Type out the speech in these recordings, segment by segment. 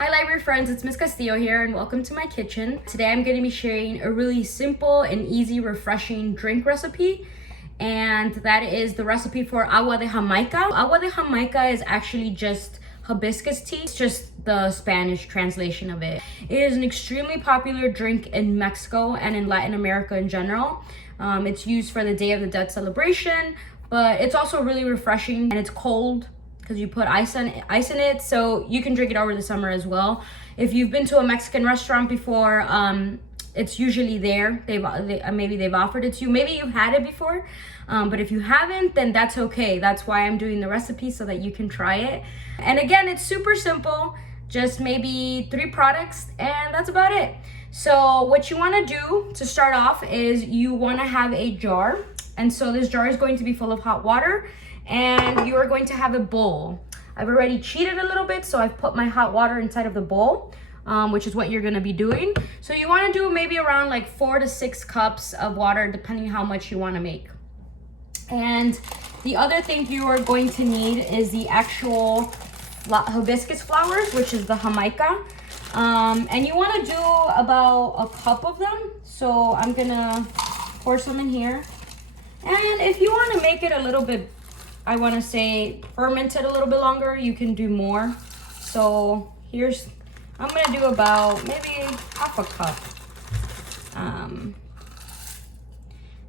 Hi library friends, it's Miss Castillo here and welcome to my kitchen. Today I'm going to be sharing a really simple and easy refreshing drink recipe, and that is the recipe for Agua de Jamaica. Agua de Jamaica is actually just hibiscus tea. It's just the Spanish translation of it. It is an extremely popular drink in Mexico and in Latin America in general. It's used for the Day of the Dead celebration, but it's also really refreshing and it's cold because you put ice in it, so you can drink it over the summer as well. If you've been to a Mexican restaurant before, it's usually there. Maybe they've offered it to you. Maybe you've had it before, but if you haven't, then that's okay. That's why I'm doing the recipe, so that you can try it. And again, it's super simple, just maybe 3 products, and that's about it. So what you want to do to start off is you want to have a jar, and so this jar is going to be full of hot water, and you are going to have a bowl. I've already cheated a little bit, so I've put my hot water inside of the bowl, which is what you're going to be doing. So you want to do maybe around like 4 to 6 cups of water, depending how much you want to make. And the other thing you are going to need is the actual hibiscus flowers, which is the Jamaica. And you want to do about a cup of them. So I'm going to pour some in here. And if you want to make it a little bit, I want to say fermented a little bit longer, you can do more. So I'm going to do about maybe half a cup.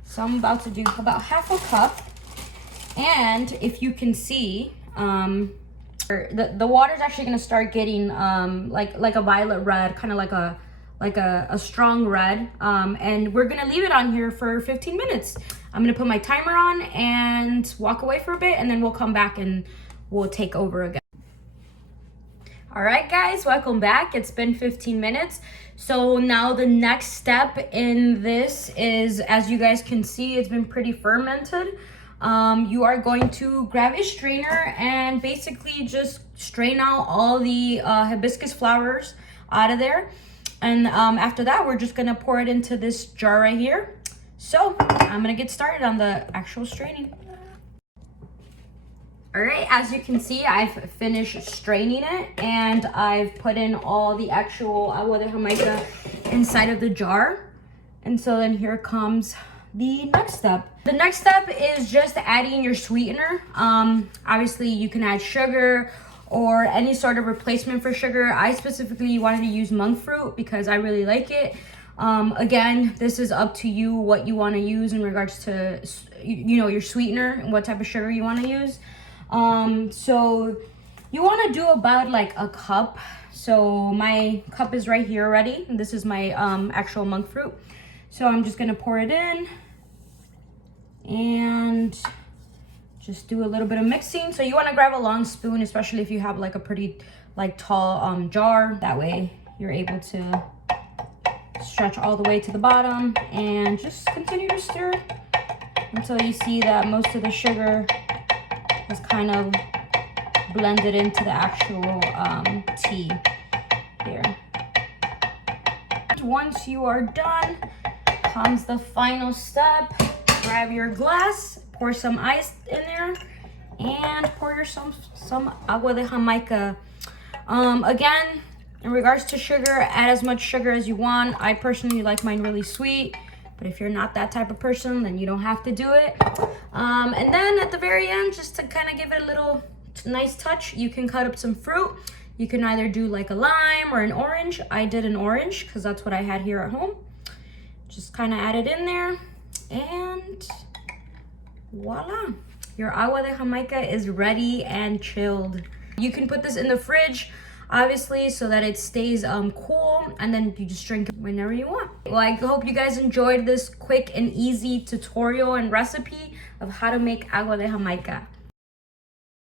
So I'm about to do about half a cup. And if you can see, the water is actually going to start getting like a violet red, kind of like a strong red. And we're going to leave it on here for 15 minutes. I'm gonna put my timer on and walk away for a bit, and then we'll come back and we'll take over again. All right, guys, welcome back. It's been 15 minutes. So now the next step in this is, as you guys can see, it's been pretty fermented. You are going to grab a strainer and basically just strain out all the hibiscus flowers out of there. And after that, we're just gonna pour it into this jar right here. So I'm gonna get started on the actual straining. All right, as you can see, I've finished straining it, and I've put in all the actual agua de Jamaica inside of the jar. And so then here comes the next step. The next step is just adding your sweetener. Obviously you can add sugar or any sort of replacement for sugar. I specifically wanted to use monk fruit because I really like it. Again, this is up to you what you want to use in regards to, your sweetener and what type of sugar you want to use. So you want to do about like a cup. So my cup is right here already. And this is my actual monk fruit. So I'm just going to pour it in and just do a little bit of mixing. So you want to grab a long spoon, especially if you have like a pretty tall jar. That way you're able to stretch all the way to the bottom and just continue to stir until you see that most of the sugar is kind of blended into the actual tea here. Once you are done, comes the final step. Grab your glass, pour some ice in there, and pour some agua de Jamaica. Again, in regards to sugar, add as much sugar as you want. I personally like mine really sweet, but if you're not that type of person, then you don't have to do it. And then at the very end, just to kind of give it a little nice touch, you can cut up some fruit. You can either do like a lime or an orange. I did an orange because that's what I had here at home. Just kind of add it in there, and voila. Your agua de Jamaica is ready and chilled. You can put this in the fridge, obviously, so that it stays cool, and then you just drink it whenever you want. Well, I hope you guys enjoyed this quick and easy tutorial and recipe of how to make agua de Jamaica.